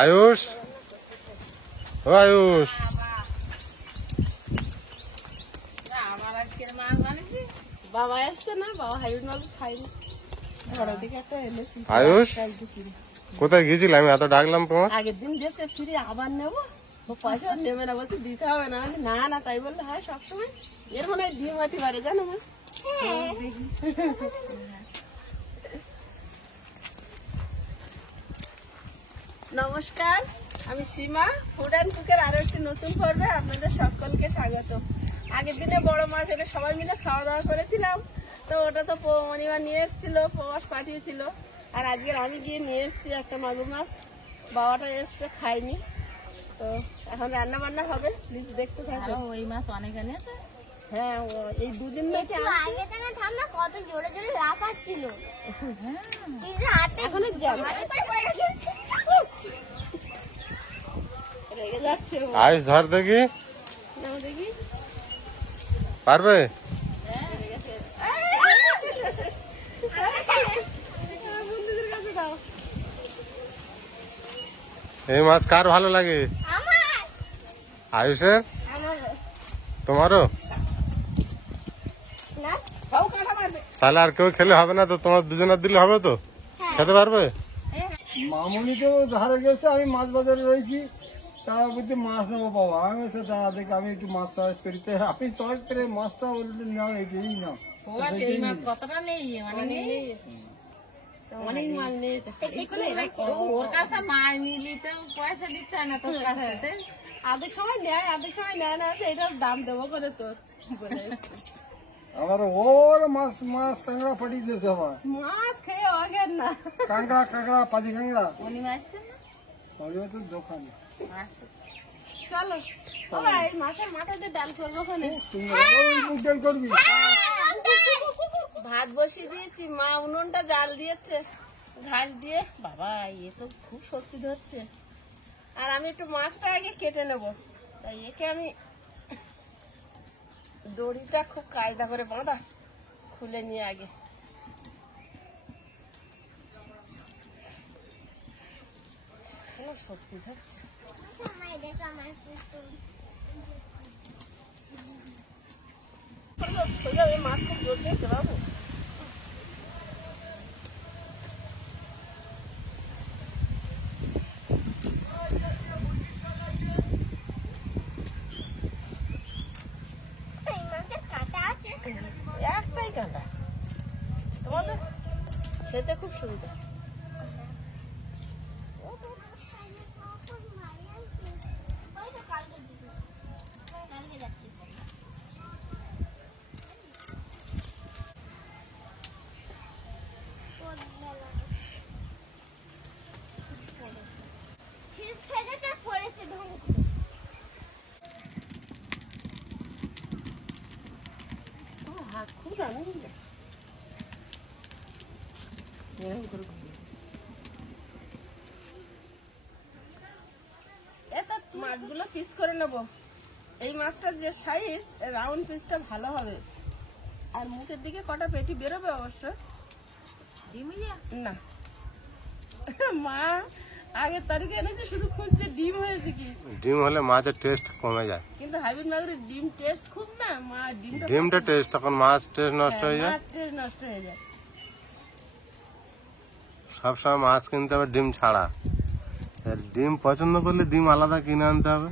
আয়ুষ, ও আয়ুষ, বাবা আসছে না, বাবা হাইব্রিড মাল খাইনি। ঘরের দিকে একটা এনেছি। আয়ুষ কোথায় গিয়েছিল? আমি এত ডাকলাম তোমার। আগের দিন বেঁচে ফিরে আবার নেবো, ও পয়সা নেবে না, বলছে দিতে হবে না। না না, তাই বললে হয় সবসময়? এর মনে হয় ডিম হতে পারে, জানো মা। নমস্কার, আমি সীমা। ফুড অ্যান্ড কুকের আরো একটি নতুন পর্বে আপনাদের সকলকে স্বাগত। আগের দিনে বড় মাছ এটা সবাই মিলে খাওয়া দাওয়া করেছিলাম, তো ওটা তো মনিমা নিয়ে এসেছিল, প্রবাস পাঠিয়েছিল। আর আজকের আমি গিয়ে নিয়ে এসেছি একটা মাগুর মাছ, বাবাটা এসছে, খাইনি। তো এখন রান্না বান্না হবে, প্লিজ দেখতে থাকো। ওই মাছ অনেক এনেছে। হ্যাঁ, এই দুদিন থেকে আগে থেকে ঠান্ডা কত জোরে জোরে লাফাচ্ছিল। এখন রেগে যাচ্ছে। আয়ুষ ধর দেখি, নাও দেখি। পারবে? বন্ধুদের কাছে দাও। এই মাছ কার ভালো লাগে? আয়ুষের? তোমারও? বাবু কাঁটা মারবে। তাহলে আর কেউ খেলে হবে না তো? তোমার দুজনের দিলে হবে তো? খেতে পারবে? মামুনি তো ধারে গেছে, আমি মাছ বাজারে রয়েছি। তারা বলতে মাছ নেবো বাবা, আমি বলছি দাঁড়া দেখে আমি একটু মাছ চয়েস করি। তো আপনি চয়েস করে মাছটা বলতে নাও, এটাই নাও। সেই মাছ কতটা নেই, মানে নেই, অনেক মাছ নিয়েছে। ওর কাছে মাছ নিলি তো পয়সা দিচ্ছে না তোর কাছে। আধেক সময় নেয়, আধেক সময় নেয় না, এটার দাম দেবো করে তোর বলে এসছে। আবার ওর মাছ মাছ কাঁকড়া পাঠিয়ে দিয়েছে আবার। মাছ খেয়ে অগের না। কাঁকড়া পাতি কাঁকড়া উনি মাছটা না ওই তো দোকানে। চলো বাবা, এই মাছের মাথা দিয়ে ডাল করবো। ডাল করবি? ভাত বসিয়ে দিয়েছি, মা উনুনটা জাল দিয়েছে ঘাস দিয়ে। বাবা, এ তো খুব শক্তি ধরছে। আর আমি একটু মাছটা আগে কেটে নেবো, তাই একে আমি দড়িটা খুব কায়দা করে বাঁধা, খুলে নিয়ে আগে। শক্তি ধরছে। মাছ খুব জোর দিয়েছে বাবু। একটাই কাঁটা, তোমাদের খেতে খুব সুবিধা। খুব আনন্দ। এটা মাছগুলো পিস করে নেবো। এই মাছটার যে সাইজ, রাউন্ড পিসটা ভালো হবে। আর মুখের দিকে কটা পেটি বেরোবে অবশ্য। না, মা আগের তারিখে এনেছে, শুধু খুঁজছে ডিম হয়েছে কি। ডিম হলে মাছের টেস্ট কমে যায়, কিন্তু হাইব্রিড মাগুরের ডিম টেস্ট খুব না, মা ডিমটা টেস্ট, তখন মাছ টেস্ট নষ্ট হয়ে যায়। মাছ টেস্ট নষ্ট হয়ে যায়। সবসময় মাছ কিনতে হবে ডিম ছাড়া। ডিম পছন্দ করলে ডিম আলাদা কিনে আনতে হবে।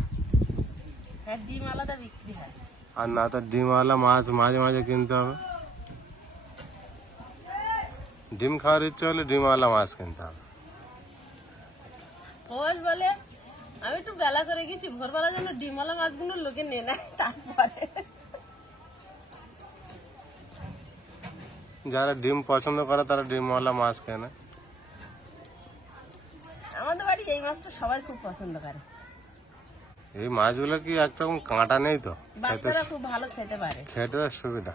হ্যাঁ, ডিম আলাদা বিক্রি হয়। আর না তো ডিমওয়ালা মাছ মাঝে মাঝে কিনতে হবে। ডিম খাওয়ার ইচ্ছে হলে ডিমওয়ালা মাছ কিনতে হবে। প্রবাস বলে আমি একটু বেলা করে গেছি, ভোরবেলার জন্য ডিমওয়ালা মাছগুলো লোকে নিয়ে নেয়। তারপরে যারা ডিম পছন্দ করে তারা ডিমওয়ালা মাছ কেনে। আমাদের বাড়ি এই মাছটা সবাই খুব পছন্দ করে। এই মাছগুলো কি একরকম কাঁটা নেই তো, বাচ্চারা খুব ভালো খেতে পারে, খেতে সুবিধা।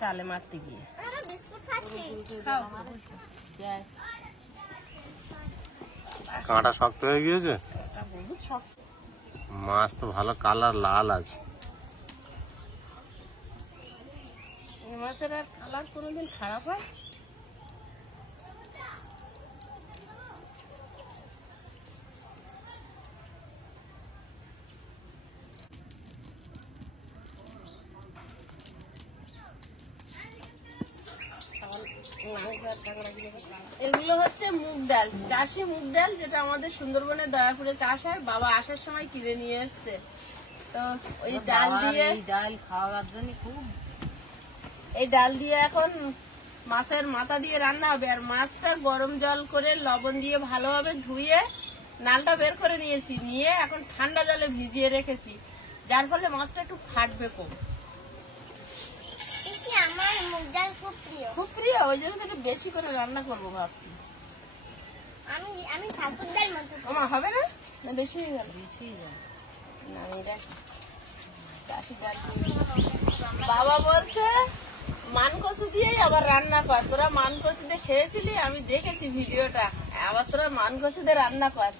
চালে মারতে গিয়ে। কাঁটা শক্ত হয়ে গিয়েছে। মাছ তো ভালো কালার লাল আছে। এই মাছের আর কালার কোনোদিন খারাপ হয়? এগুলো হচ্ছে মুগ ডাল, চাষি মুগ ডাল, যেটা আমাদের সুন্দরবনে দয়াপুরে চাষ হয়। বাবা আসার সময় কিনে নিয়ে এসছে। তো ওই ডাল দিয়ে, ডাল খাওয়ার জন্য খুব, এই ডাল দিয়ে এখন মাছের মাথা দিয়ে রান্না হবে। আর মাছটা গরম জল করে লবণ দিয়ে ভালোভাবে ধুয়ে নালটা বের করে নিয়েছি, নিয়ে এখন ঠান্ডা জলে ভিজিয়ে রেখেছি, যার ফলে মাছটা একটু ফাটবে কম। পিসি, আমার মুগ ডাল খুব প্রিয়। খুব প্রিয়, ওই জন্য তো একটু বেশি করে রান্না করবো ভাবছি। আমি ঠাকুর ডাল মতো ওমা, হবে না? না বেশি হয়ে গেল? বেশি যায়। না, আমি রাখি। চাষি ডাল দিয়ে। বাবা বলছে মান কচু দিয়েই আবার রান্না কর। তোরা মান কচু দিয়ে খেয়েছিলি, আমি দেখেছি ভিডিওটা। আবার তোরা মান কচু দিয়ে রান্না কর।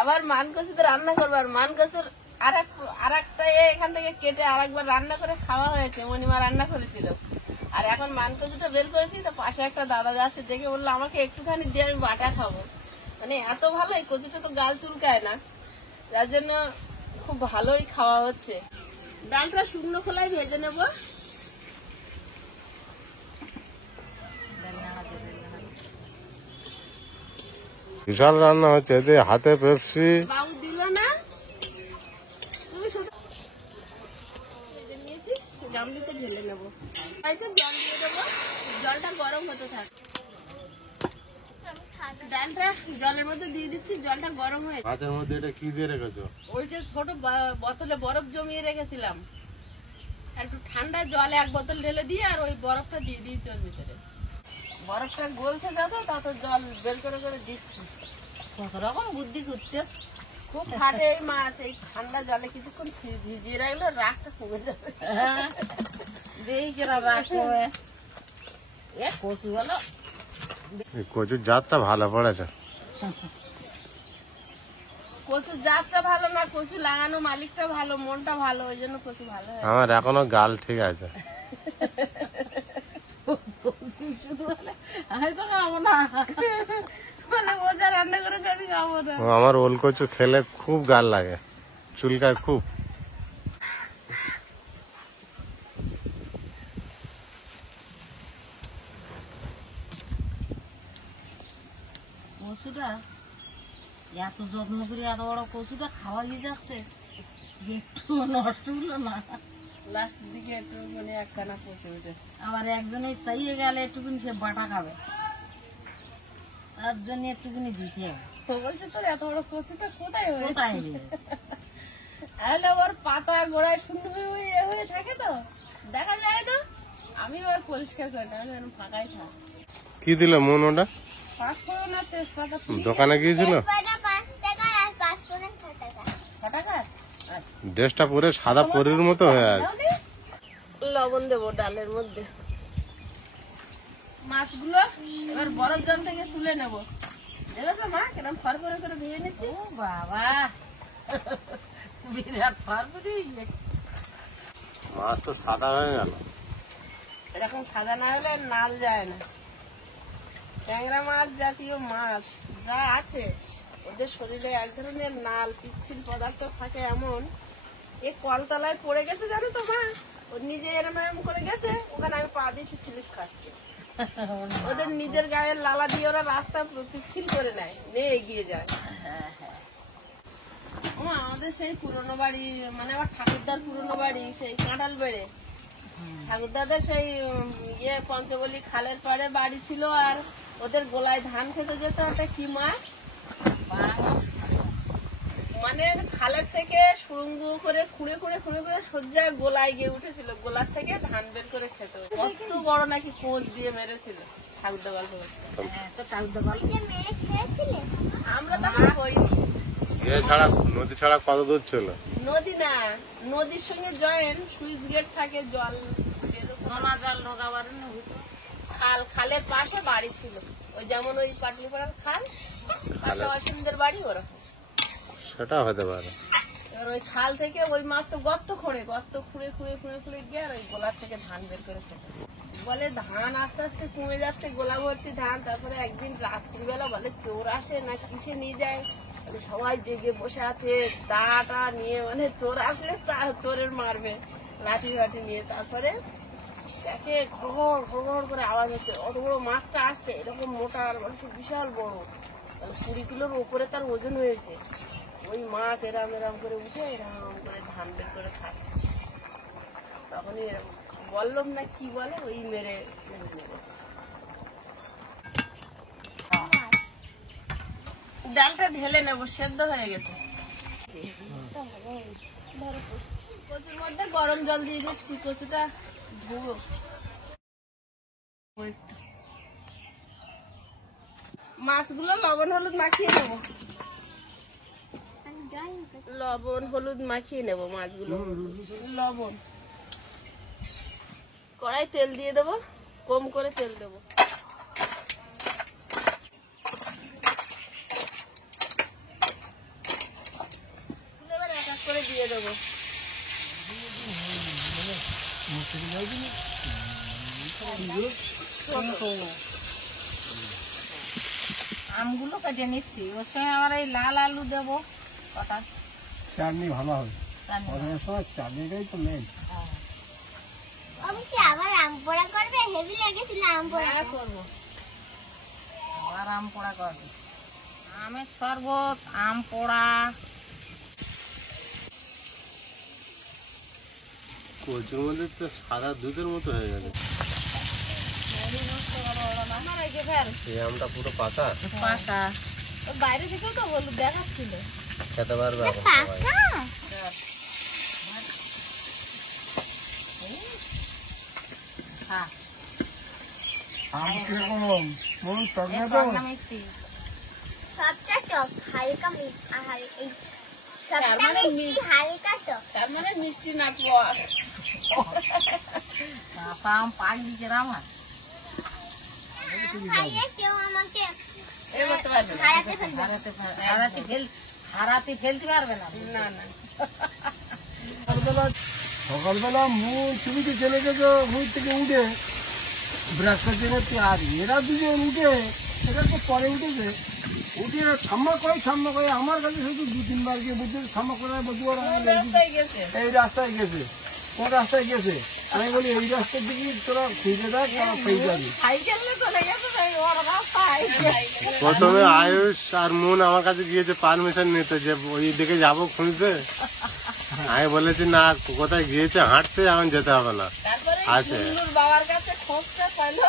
আবার মান কচু দিয়ে রান্না করবো। আর মান কচুর আর একটা এখান থেকে কেটে আরেকবার রান্না করে খাওয়া হয়েছে, মণিমা রান্না করেছিল। আর এখন মান কচুটা বের করেছি, তো পাশে একটা দাদা যাচ্ছে, দেখে বললো আমাকে একটুখানি দিয়ে আমি বাটা খাবো। মানে এত ভালো, এই কচুটা তো গাল চুলকায় না, যার জন্য খুব ভালোই খাওয়া হচ্ছে। ডালটা শুকনো খোলায় ভেজে নেবো। বিশাল রান্না হচ্ছে, এতে হাতে পেপসি। বাবু দিল না, তুমি শুধু ভেজে নিয়েছি, গামলিতে ঢেলে নেবো। হয়তো জল দিয়ে দেবো, জলটা গরম হতে থাকে। ডালটা জলের মধ্যে দিয়ে দিচ্ছি, জলটা গরম হয়ে। মাছের মধ্যে এটা কি দিয়ে রেখেছো? ওই যে ছোট বোতলে বরফ জমিয়ে রেখেছিলাম, একটু ঠান্ডা জল এক বোতল ঢেলে দিয়ে আর ওই বরফটা দিয়ে দিয়েছি ওর ভিতরে। বরফটা গলছে তত জল বের করে করে দিচ্ছি। কত রকম বুদ্ধি করছিস। খুব ফাটে এই মাছ, এই ঠান্ডা জলে কিছুক্ষণ ভিজিয়ে রাখলে রাগটা কমে যাবে। দেখি কেরা রাখবে। এ কচু বলো, এই কচুর জাতটা ভালো পড়েছে। কচু জাতটা ভালো না, কচু লাগানো মালিকটা ভালো, মনটা ভালো, ওই জন্য কচু ভালো হয়। আমার এখনো গাল ঠিক আছে। শুধু বলে আমি তো খাবো না। মানে ও যা রান্না করেছে আমি খাবো না। আমার ওল কচু খেলে খুব গাল লাগে, চুলকায় খুব। কচুটা এত যত্ন করে এত বড় কচুটা খাওয়া গিয়ে যাচ্ছে, একটু নষ্ট হলো না। লাস্ট দিকে একটু মানে একখানা পচে উঠেছে। আবার একজনে চাইয়ে গেলে একটুকুনি সে বাটা খাবে, তার জন্য একটুকুনি দিতে হবে। ও বলছে তোর এত বড় কচুটা কোথায় হয়েছে? কোথায় হয়েছে? তাহলে ওর পাতা গোড়ায় সুন্দর হয়ে থাকে, তো দেখা যায় না। আমি ওর পরিষ্কার করি না, আমি এরকম ফাঁকাই থাক। কি দিল মন ওটা? 5 ফোড়ন আর তেজপাতা। দোকানে গিয়েছিল, তেজপাতা 5 টাকা আর 5 ফোড়ন 6 টাকা। 6 টাকা। ড্রেসটা পরে সাদা পরীর মতো হয়ে আছে। লবণ দেবো ডালের মধ্যে। মাছগুলো এবার বরফ জল থেকে তুলে নেবো। দেখো মা কেরম ফরফরে করে ধুয়ে নিচ্ছি। ও বাবা, বিরাট ফারফুরি। মাছ তো সাদা হয়ে গেল। এরকম সাদা না হলে নাল যায় না। ট্যাংরা মাছ জাতীয় মাছ যা আছে, ওদের শরীরে এক ধরনের নাল পিচ্ছিল পদার্থ থাকে। এমন এ কলতলায় পড়ে গেছে জানো তো মা, ও নিজে এরম করে গেছে, ওখানে আমি পা দিয়েছি, স্লিপ খাচ্ছে। ওদের নিজের গায়ের লালা দিয়ে ওরা রাস্তা পিচ্ছিল করে নেয়, নিয়ে এগিয়ে যায়। আমাদের সেই পুরনো বাড়ি, মানে আমার ঠাকুরদার পুরনো বাড়ি, সেই কাঁঠাল বেড়ে ঠাকুরদাদের সেই পঞ্চগলি খালের পাড়ে বাড়ি ছিল। আর ওদের গোলায় ধান খেতে যেত একটা কি মাছ, মানে খালের থেকে সুরঙ্গ করে খুঁড়ে খুঁড়ে খুঁড়ে খুঁড়ে সজ্জায় গোলায় গিয়ে উঠেছিল, গোলার থেকে ধান বের করে খেত। কত বড় নাকি কোচ দিয়ে মেরেছিল ঠাকুরদা গল্প। তো ঠাকুরদা বলে যে মেয়ে খেয়েছিলে? আমরা তখন হইনি। ছাড়া নদী ছাড়া কত দূর ছিল? নদী না, নদীর সঙ্গে জয়েন্ট সুইচ গেট থাকে, জল নোনা জল ঢোকাবার হতো। খাল, খালের পাশে বাড়ি ছিল। ওই যেমন ওই পাটলিপাড়ার খাল, পাশে অসীমদের বাড়ি ওরকম। সেটা হতে পারে। এবার ওই খাল থেকে ওই মাছ তো গর্ত খুঁড়ে খুঁড়ে গিয়ে আর ওই গোলার থেকে ধান বের করে ফেলে। বলে ধান আস্তে আস্তে কমে যাচ্ছে, গোলা ভর্তি ধান। তারপরে একদিন রাত্রিবেলা বলে চোর আসে না কিসে নিয়ে যায়, সবাই জেগে বসে আছে দাটা নিয়ে, মানে চোর আসলে চোরের মারবে লাঠি ফাঠি নিয়ে। তারপরে দেখে ঘড় ঘড় করে আওয়াজ হচ্ছে, অত বড় মাছটা আসছে, এরকম মোটা আর মানে সে বিশাল বড়, 20 কিলোর উপরে তার ওজন হয়েছে। ওই মাছ এরাম এরাম করে উঠে এরাম করে ধান বের করে খাচ্ছে। তখনই বললাম না কি বলে, ওই মেরে গেছে। ডালটা ঢেলে নেবো, সেদ্ধ হয়ে গেছে। কচুর মধ্যে গরম জল দিয়ে দিচ্ছি, কচুটা ধুবো। মাছগুলো লবণ হলুদ মাখিয়ে নেবো, লবণ হলুদ মাখিয়ে নেবো মাছগুলো। লবণ, কড়াই তেল দিয়ে দেবো, কম করে তেল দেবো। এবার এক এক করে দিয়ে দেবো। আমগুলো কেটে নিচ্ছি, ওর সঙ্গে আমার এই লাল আলু দেবো কটা। চাটনি ভালো হবে, অনেক সময় চাটনিটাই তো মেন। অবশ্যই আবার আম পোড়া করবে, হেভি লেগেছিল আম পোড়া। হ্যাঁ করবো, আবার আম পোড়া করবে, আমের শরবত, আম পোড়া। কচুর মধ্যে তো সাদা দুধের মতো হয়ে গেছে। আমার এই যে ফেল এই আমটা পুরো পাতা, পাকা ওর বাইরে থেকেও তো হলুদ দেখাচ্ছিল। খেতে পারবে এখন সবাই। হ্যাঁ, আম কিরকম মন টক না তো? টক না মিষ্টি? সবটা টক, হালকা মিষ্টি, এই তার সবটা মানে মিষ্টি হালকা টক। তার মানে মিষ্টি না পোয়া। কাঁচা আম পাক দিচ্ছে রে আমার। খাইয়ে কেউ আমাকে এ করতে পারবে না। হারাতে ফেলবে। হারাতে ফেলতে পারবে না। না না, সকালবেলা তুমি তো চলে গেছো ঘুম থেকে উঠে ব্রাশ করতে গেছে, আর এরা দুজন উঠে, এরা তো পরে উঠেছে, উঠে সাম্মা করে আমার কাছে শুধু 2-3 বার গিয়ে বুঝতে সাম্মা করে বুঝবার রাস্তায় গেছে। এই রাস্তায় গেছে, কোন রাস্তায় গেছে? আমি বলি এই রাস্তার দিকে তোরা ফিরে দেখ, তোরা পেয়ে যাবি। সাইকেল নিয়ে চলে গেছে, তাই ওর রাস্তায়। প্রথমে আয়ুষ আর মুন আমার কাছে গিয়েছে পারমিশন নিতে, যে ওই দিকে যাবো খুঁজতে। আমি বলেছি না, কোথায় গিয়েছে হাঁটতে, এখন যেতে হবে না। তারপরে আসে। গুল্লুর বাবার কাছে খোঁজটা পাইলো,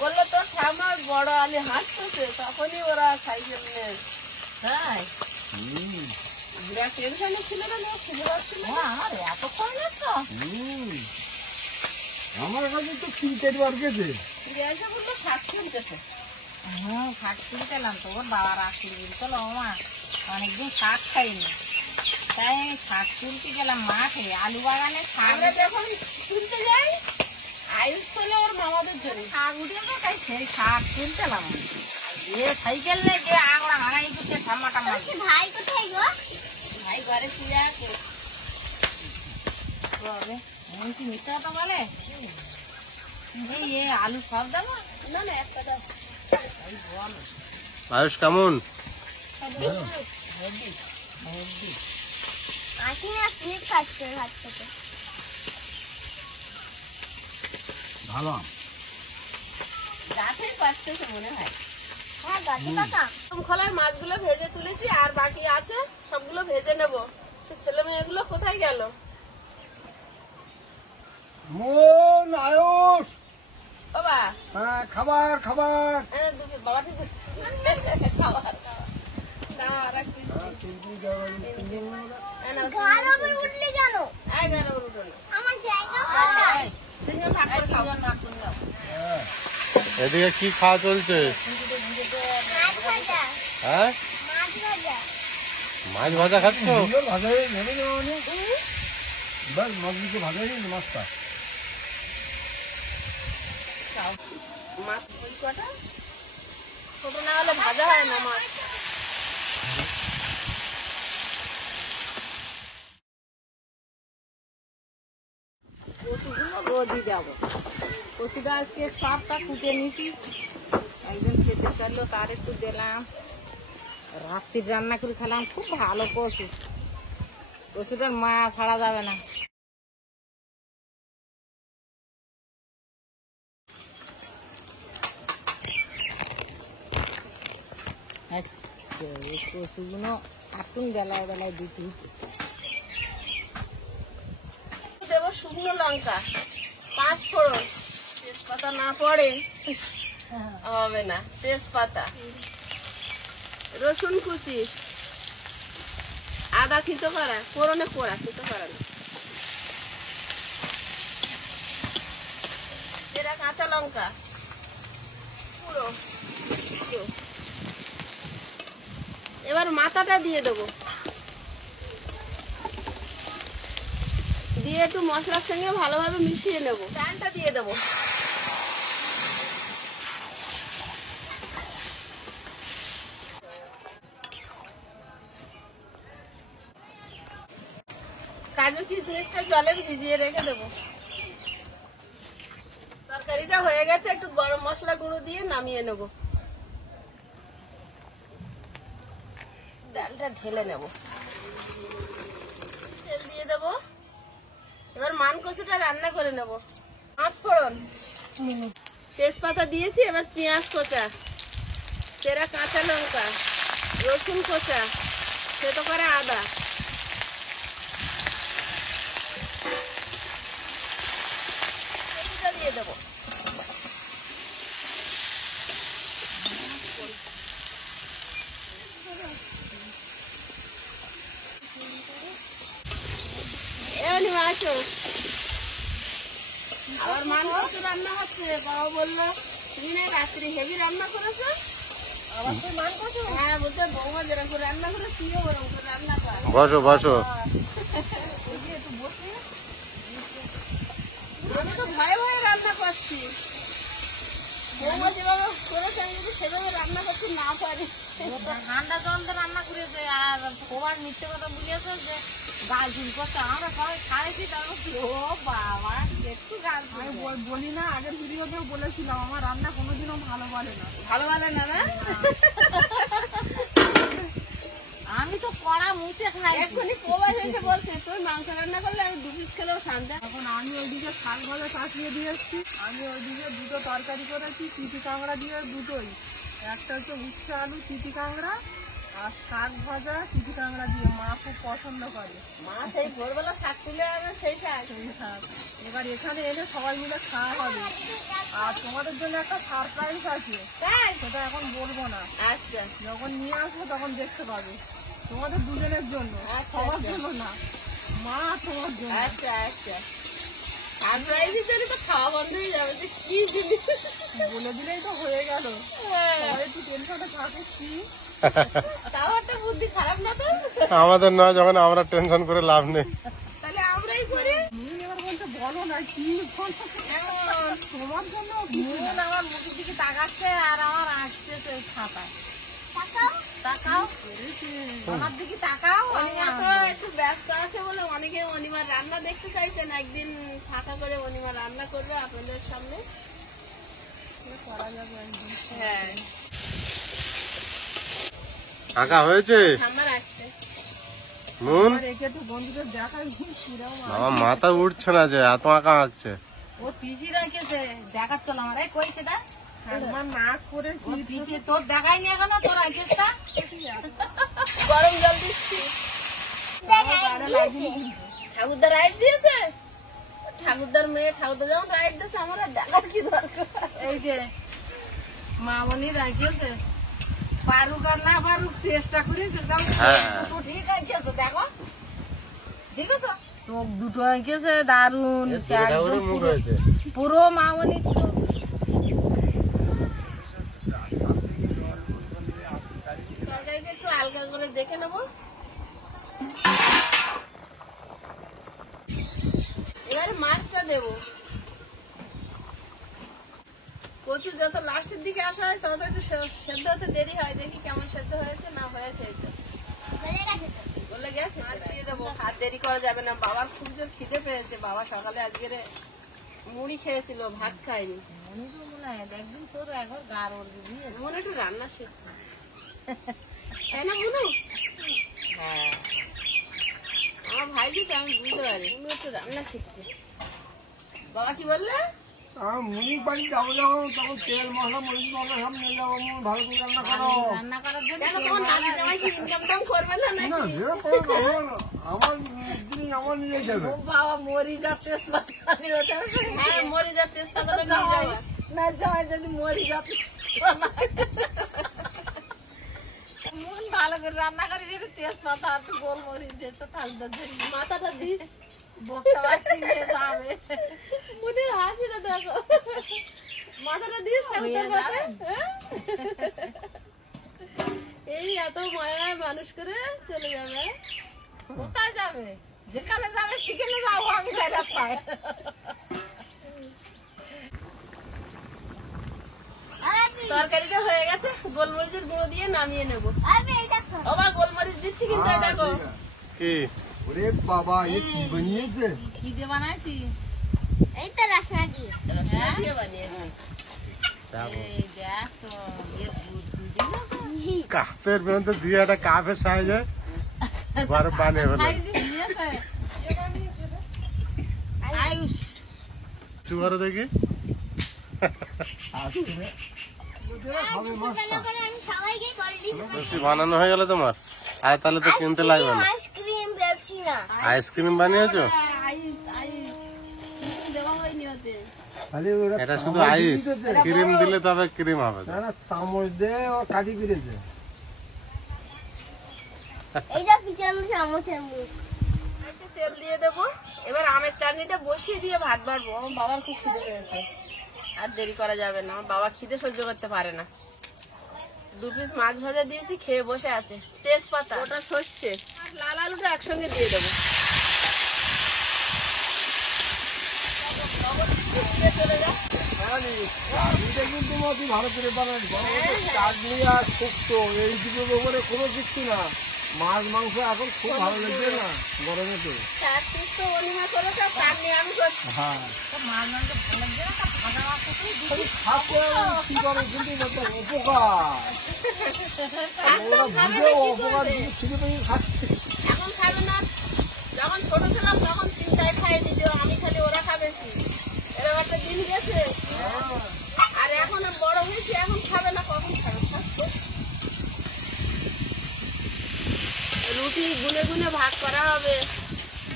বললো তোর ঠাম্মা বড় আলী হাঁটতেছে, তখনই ওরা সাইকেল নিয়ে। তাই? বিরাট টেনশনে ছিল না, ও খুঁজে পাচ্ছিল না। আমার এতক্ষণ লাগতো? আমার কাছে তো 3-4 গেছে। ফিরে এসে বললো শাক কিনতেছে। শাক কিনতেলাম তো, ওর বাবার আসলে বলতো মা অনেকদিন শাক খাইনি, তাই আমি শাক তুলতে গেলাম মাঠে, আলু বাগানে শাক। আমরা যখন তুলতে যাই, আয়ুষ করলে ওর মামাদের জন্য শাক উঠে তো, তাই সেই শাক তুলতেলাম। যে সাইকেল নিয়ে যে আংড়া হাঙাই দিচ্ছে ঠাম্মাটা মাছ। অবশ্যই ভাই কোথায় গো? ভাই ঘরে শুয়ে আছে। মন কি মিথ্যা কথা বলে? এই আলু সব দেবো না না, একটা দাও। আয়ুষ কেমন? আসি না, স্লিপ খাচ্ছে ভাত থেকে। ভালো গাছের পাশতেছে মনে হয়। হ্যাঁ গাছে কাকা। খোলার মাছগুলো ভেজে তুলেছি, আর বাকি আছে সবগুলো ভেজে নেবো। ছেলে মেয়েগুলো কোথায় গেল? মন, আয়ুষ, বাবা হ্যাঁ খাবার খাবার। বাবা ঠিক খাবার না, আর এক piece দিই। ঘর আবার উঠলে কেন? এই গেল ওর উঠোনে। আমার জায়গা কোথায়? তিনজন ভাগ করে খাও। এদিকে কি খাওয়া চলছে? মাছ ভাজা। হ্যাঁ, মাছ ভাজা। মাছ ভাজা খাচ্ছ? ভাজা ভেবে দেওয়া অনেক বাস, মাছগুলো ভাজা হয়েছে মাছটা। খাও। মাছ ওই কটা ছোট না হলে ভাজা হয় না মাছ। কচুগুলো রোদই দেবো। কচুটা আজকে সবটা কুটে নিছি, একজন খেতে চাইলো তার একটু দিলাম, রাত্রির রান্না করে খেলাম। খুব ভালো কচু, কচুটার মা ছাড়া যাবে না। এই কচুগুলো আটুন বেলায় বেলায় দিতে দেবো শুকনো লঙ্কা, 5 ফোড়ন, তেজপাতা না পড়ে হবে না, তেজপাতা, রসুন কুচি, আদা খিতো করা, ফোড়নে পোড়া খিতো করা না, এরা কাঁচা লঙ্কা পুরো। এবার মাথাটা দিয়ে দেবো, দিয়ে একটু মশলার সঙ্গে ভালোভাবে মিশিয়ে নেব। ডালটা দিয়ে দেবো, কাজু কিশমিশটা জলে ভিজিয়ে রেখে দেবো। তরকারিটা হয়ে গেছে, একটু গরম মশলা গুঁড়ো দিয়ে নামিয়ে নেব। ডালটা ঢেলে নেব, তেল দিয়ে দেবো। এবার মান কচুটা রান্না করে নেব। 5 ফোড়ন, তেজপাতা দিয়েছি, এবার পেঁয়াজ কোচা, চেরা কাঁচা লঙ্কা, রসুন কোচা, থেতো করা আদা, দিয়ে দেবো। এমনি মাছো আবার মাংস রান্না হচ্ছে। বাবা বললো তুমি না রাত্রি হেভি রান্না করেছো, আবার তুই মান করছো? হ্যাঁ, বলতে বৌমা যেরকম রান্না করে তুইও ওরকম করে রান্না কর। বসো বসো। আমি তো ভয়ে ভয়ে রান্না করছি, বৌমা যেভাবে করেছে আমি যদি সেভাবে রান্না করতে না পারি। ঠান্ডা জল দিয়ে রান্না করেছে, আর সবার মিথ্যে কথা বুঝিয়েছে যে গাল ঝুল করছে। আমরা সবাই খাইছি, তারপর ও বাবা একটু গাল বলি না, আগের ভিডিওতেও বলেছিলাম আমার রান্না কোনোদিনও ভালো বলে না। ভালো বলে না না? আমি তো কড়া মুছে খাই। এক্ষুনি প্রবাস এসে বলছে তুই মাংস রান্না করলে আমি 2 পিস খেলেও শান্তি। এখন আমি ওইদিকে শাক ভাজা চাপিয়ে দিয়ে এসছি, আমি ওইদিকে 2টো তরকারি করেছি, চিটি কাঁকড়া দিয়ে 2টোই। একটা হচ্ছে উচ্ছে আলু চিটি কাঁকড়া, আর শাক ভাজা চিটি কাঁকড়া দিয়ে। মা খুব পছন্দ করে। মা সেই ভোরবেলা শাক তুলে আনে, সেই শাক। এবার এখানে এলে সবাই মিলে খাওয়া হবে। আর তোমাদের জন্য একটা সারপ্রাইজ আছে, তাই? সেটা এখন বলবো না, আচ্ছা যখন নিয়ে আসবো তখন দেখতে পাবে। তোমাদের দুজনের জন্য, সবার জন্য না, মা তোমার জন্য। আচ্ছা আচ্ছা, সারপ্রাইজের জন্য তো খাওয়া বন্ধ হয়ে যাবে। যে কি জিনিস বলে দিলেই তো হয়ে গেল, সবাই একটু টেনশনে থাকে। কি তাও একটা বুদ্ধি খারাপ না তো? আমাদের নয়, যখন আমরা টেনশন করে লাভ নেই। তাহলে আমরাই করি। তুমি এবার বলতে বলো না কি এমন তোমার জন্য নুন আমার মুখের দিকে তাকাচ্ছে, আর আমার আসছে খাতায়। তাকাও, আমার দিকে তাকাও। অনিমা তো একটু ব্যস্ত আছে বলে অনেকে অনিমার রান্না দেখতে চাইছেন। একদিন ফাঁকা করে অনিমা রান্না করবে আপনাদের সামনে। করা যাবে একদিন। হ্যাঁ, আঁকা হয়েছে আমার আসছে। নুন। আর একে একটু বন্ধুদের দেখাই কিরম। আমার মাথা উঠছে না যে এত আঁকা আঁকছে। ও পিসি রেখেছে, দেখাচ্ছিল আমার। এই কই সেটা? একবার নাক করেছি, ও পিসি তোর দেখাইনি এখনো তোর আইকেসটা। গরম জল দিচ্ছি। ঠাকুরদা রাইট দিয়েছে। ঠাকুরদার মেয়ে ঠাকুরদা যখন রাইট দিয়েছে আমার আর দেখার কি দরকার। এই যে মামনি রাখিয়েছে, পারুক আর না পারুক চেষ্টা করেছে। হ্যাঁ। ঠিক আছে, দেখো ঠিক আছে। চোখ দুটো আঁকেছে দারুন, একদম মুখ হয়েছে। পুরো মামনির চোখ। তরকারিটা একটু হালকা করে দেখে নেবো। এবারে মাছটা দেবো। কচু যত লাস্টের দিকে আসা হয় তত একটু সেদ্ধ হতে দেরি হয়। দেখি কেমন সেদ্ধ হয়েছে না হয়েছে। এই তো বলে গেছে তো। বলে গেছে। গেছে আর দিয়ে দেবো, আর দেরি করা যাবে না। বাবার খুব জোর খিদে পেয়েছে। বাবা সকালে আজকে মুড়ি খেয়েছিল, ভাত খায়নি। মনে তো মনে হয় একদিন তোর একবার গার ওর দিয়ে মনে একটু রান্না শিখছে, তাই না মনু? হ্যাঁ আমার ভাইজি তো, আমি বুঝতে পারি মনু একটু রান্না শিখছে। বাবা কি বললে? মুড়ি বাড়ি যাবো যখন তখন তেল মশলা মরিচ মশলা সব নিয়ে যাবো, ভালো করে রান্না করো। রান্না করার জন্য কেন তোমার নাতি জামাই কি ইনকাম টাম করবে না না নাকি? যেরকম আমার জিনিস আমার নিয়ে যাবে। ও বাবা মরিচ আর তেজপাতা নিয়ে যাবে। হ্যাঁ, মরিচ আর তেজপাতাটা নিয়ে যাবে। না জামাই যদি মরিচ আর মন ভালো করে রান্না করে যদি তেজপাতা আর গোলমরিচ দিয়ে তো ঠাকুর ধরি মাথাটা দিস। বোকটা চিনে যাবে। মুদির হাসিটা দেখো, মাথাটা দিস ঠাকুরদার পাতে। এই এত মায়ায় মানুষ করে চলে যাবে। কোথায় যাবে? যেখানে যাবে সেখানে যাবো আমি চাইলে পাই। তরকারিটা হয়ে গেছে, গোলমরিচের গুঁড়ো দিয়ে নামিয়ে নেবো। আরে এই দেখো বাবা গোলমরিচ দিচ্ছি কিন্তু, এই দেখো। কি ওরে বাবা এ কি বানিয়েছে? কি দিয়ে বানাইছি? এই তো রাসনা দিয়ে রসুন দিয়ে বানিয়েছি। এই দেখ তো এর দুদিন আছে। কাপের মধ্যে দিয়ে একটা কাপের সাইজে বড় বানিয়ে ফেলে সাইজ নিয়েছে। আয়ুষ চুয়ারো দেখি। খাবে মাছটা। করে আমি সবাইকে করে দিই। রুটি বানানো হয়ে গেল তোমার? আর তাহলে তো কিনতে লাগবে না। আইসক্রিম পেপসি না আইসক্রিম বানিয়েছো? আইস আইস কিছু দেওয়া হয়নি ওতে। খালি ওরা এটা শুধু চামচ আইস, দিতেছে। ক্রিম দিলে তবে ক্রিম হবে। না না চামচ দিয়ে ও কাটি করেছে। এইটা পিছনে চামচের মুখ একটু তেল দিয়ে দেবো। এবার আমের চাটনিটা বসিয়ে দিয়ে ভাত বাড়বো। আমার বাবার খুব খিদে পেয়েছে, আর দেরি করা যাবে না। আমার বাবা খিদে সহ্য করতে পারে না। 2 পিস মাছ ভাজা দিয়েছি, খেয়ে বসে আছে। তেজপাতা, ওটা সর্ষে আর লাল আলুটা একসঙ্গে দিয়ে দেবো। চলে যা। চাটনিটা কিন্তু তুই ভালো করে বানাবি। চাটনি আর শুক্তো এই দুটোর উপরে কোনো কিছু না। মাছ মাংস এখন খুব ভালো লাগছে না গরমে তো। চাটনি তো অনিমা করেছে, চাটনি আমি করছি। হ্যাঁ তো মাছ মাংস ভালো লাগছে না, তা ভাজা মাছ তো তুই দিবি। খাচ্ছে কি করে কিন্তু এটা উপকার। ওরা বুঝে অপকার কিন্তু ছিঁড়ে পেয়ে খাচ্ছে। এখন খাবে না। যখন ছোট ছিলাম তখন চিন্তায় খাইনি যে আমি খালি ওরা খাবে কি। এরকম একটা দিন গেছে। আর এখন বড় হয়েছি, এখন খাবে না, কখন খাবে? রুটি গুনে গুনে ভাগ করা হবে।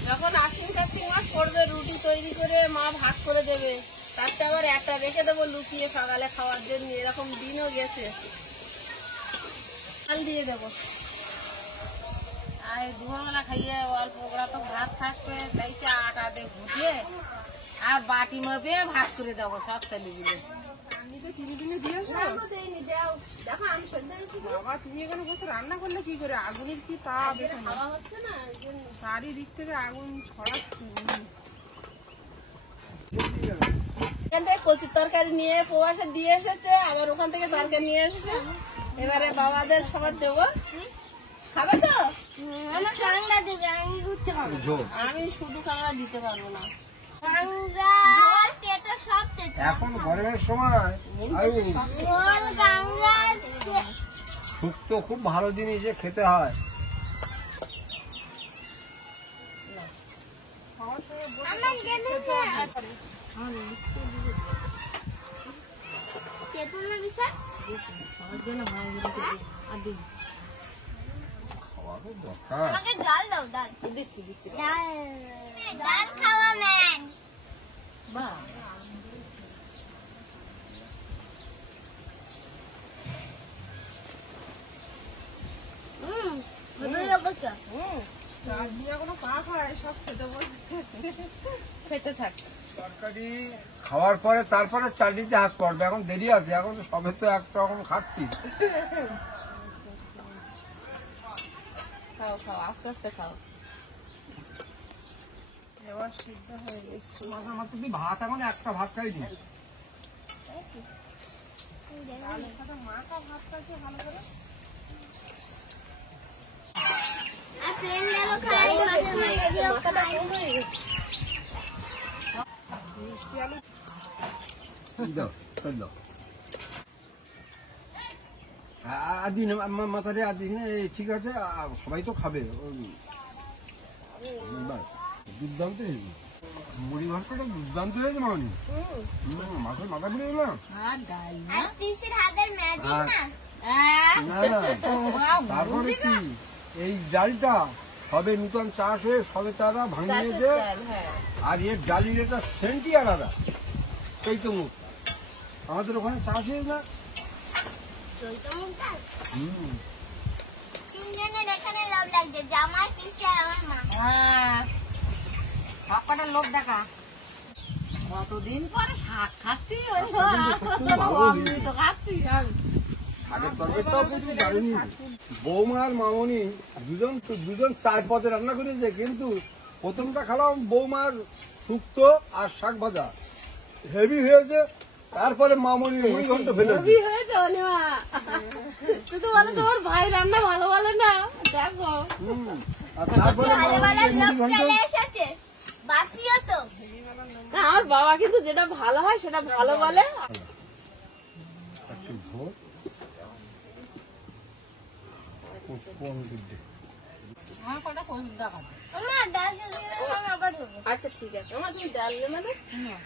যখন আশ্বিন কার্তিক মাস পড়বে, রুটি তৈরি করে মা ভাগ করে দেবে। তাতে আবার একটা রেখে দেবো লুকিয়ে সকালে খাওয়ার জন্য। এরকম দিনও গেছে। চাল দিয়ে দেবো। আর দুপুরবেলা খাইয়ে অল্প ওরা তো ভাত থাকবে, তাইতে আটা দিয়ে ঘুটিয়ে আর বাটি মাপে ভাত করে দেবো সব ছেলেগুলো। না, তো দেইনি, দাও। দেখো আমি সন্ধ্যা দিচ্ছি। বাবা তুমি এখানে বসে রান্না করলে কি করে? আগুনের কি তাপ আজকে এখানে, খাওয়া হচ্ছে না, ওই জন্য। চারিদিক থেকে আগুন ছড়াচ্ছে। এখান থেকে কচুর তরকারি নিয়ে প্রবাসে দিয়ে এসেছে, আবার ওখান থেকে তরকারি নিয়ে এসেছে। এবারে বাবাদের সবার দেবো। খাবে তো? আমার কাংড়া দেবে আমি উঠতে পারবো ঝোল। আমি শুধু কাঁকড়া দিতে পারবো না। কাংড়া ঝোল তেতো সব তেতো এখন গরমের সময় আর ঝোল কাংড়া শুক্তো খুব ভালো জিনিস যে খেতে হয়। আমার দেবে না তেতো না বিশাল খাওয়ার জন্য ভালো করে আর দিই। খাওয়া তো দরকার। আমাকে ডাল দাও ডাল দিচ্ছি দিচ্ছি। ডাল ডাল খাওয়া ম্যান বাহ ভালো লাগছে চাটনি এখনো পা খায় সব খেতে বসে। খেতে থাক। তরকারি খাওয়ার পরে তারপরে চাটনিতে হাত পড়বে। এখন দেরি আছে, এখন তো সবে তো একটা রকম খাচ্ছি। খাও খাও, আস্তে আস্তে খাও। এবার সিদ্ধ হয়ে গেছে। আমার তো ভাত এখন একটা ভাত খাইনি। ডালের সাথে মাখা ভাত খাইছে ভালো করে। আর প্লেন ডালও হয়ে গেছে, মাথাটা গোল হয়ে গেছে। দাও দাও আদিন মাথারে আদিন ঠিক আছে, সবাই তো খাবে। দুর্দান্ত হয়েছে মুড়ি ঘন্টাটা, দুর্দান্ত হয়েছে মামনি। মাছের মাথা পুড়ে গেল আর ডাল না আর পিসির হাতের ম্যাজিক না না না। তারপরে কি এই ডালটা সবে নূতন চাষ হয়ে সবে তারা ভাঙিয়েছে, আর এর ডালির একটা সেন্টই আলাদা। এই তো মুখ আমাদের ওখানে চাষ হয়েছে না। তিনজনের এখানে লাভ লাগছে, জামাই, পিসি আর আমার মা। হ্যাঁ সবকটা লোক দেখা কতদিন পরে শাক খাচ্ছি, অমৃত খাচ্ছি। আগের তরকারিটাও কিন্তু দারুণ। বৌমা আর মামনি দুজন 4 পদে রান্না করেছে, কিন্তু প্রথমটা খেলাম বৌমার শুক্তো আর শাক ভাজা, হেভি হয়েছে। তারপরে মামনি মুড়ি ঘন্ট ফেলেছে। কি হয়েছে অনিমা? শুধু বলে তোমার ভাই রান্না ভালো বলে না, দেখো। আর তারপরে ভালোবালার মামনি লোক মুড়ি ঘন্ট। চলে এসেছে, বাপিও তো। না, আমার বাবা কিন্তু যেটা ভালো হয় সেটা ভালো বলে। একটু ঝোল আমার কটা কচুর দেখা আমার ডাল যদি আমি আবার দেবো। আচ্ছা ঠিক আছে, আমার তুমি ডাল নেবে না?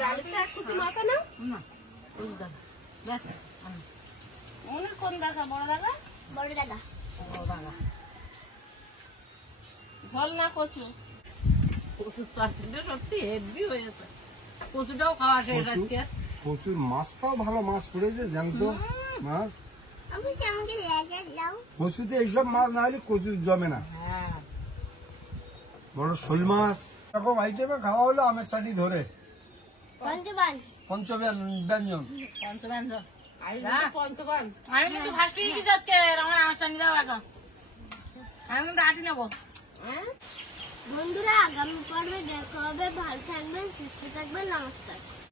ডালের তো এক কুচি মাথা না। না কচুর দেখা ব্যাস। অনেক কোন দেখা, বড় দেখা, বড় দাদা বড় দেখা ঝোল না কচু। কচুর তরকারিটা সত্যি হেভি হয়েছে, কচুটাও খাওয়া শেষ আজকে। প্রচুর মাছটাও ভালো মাছ পড়েছে, জ্যান্ত মাছ। আমি আমাকে লেগে যাও। কচুতে এইসব মাছ না হলে কচু জমে না। হ্যাঁ বড় শোল মাছ এরকম আইটেমে খাওয়া হলো আমের চাটি ধরে। পঞ্চবান পঞ্চব্যঞ্জন পঞ্চব্যঞ্জন পঞ্চবান। আমি কিন্তু ফার্স্ট কিছু আজকে আমার আসানি দাও এখন, আমি কিন্তু আটি নেবো। বন্ধুরা, আগামী পর্বে দেখা হবে। ভালো থাকবেন, সুস্থ থাকবেন, নমস্কার।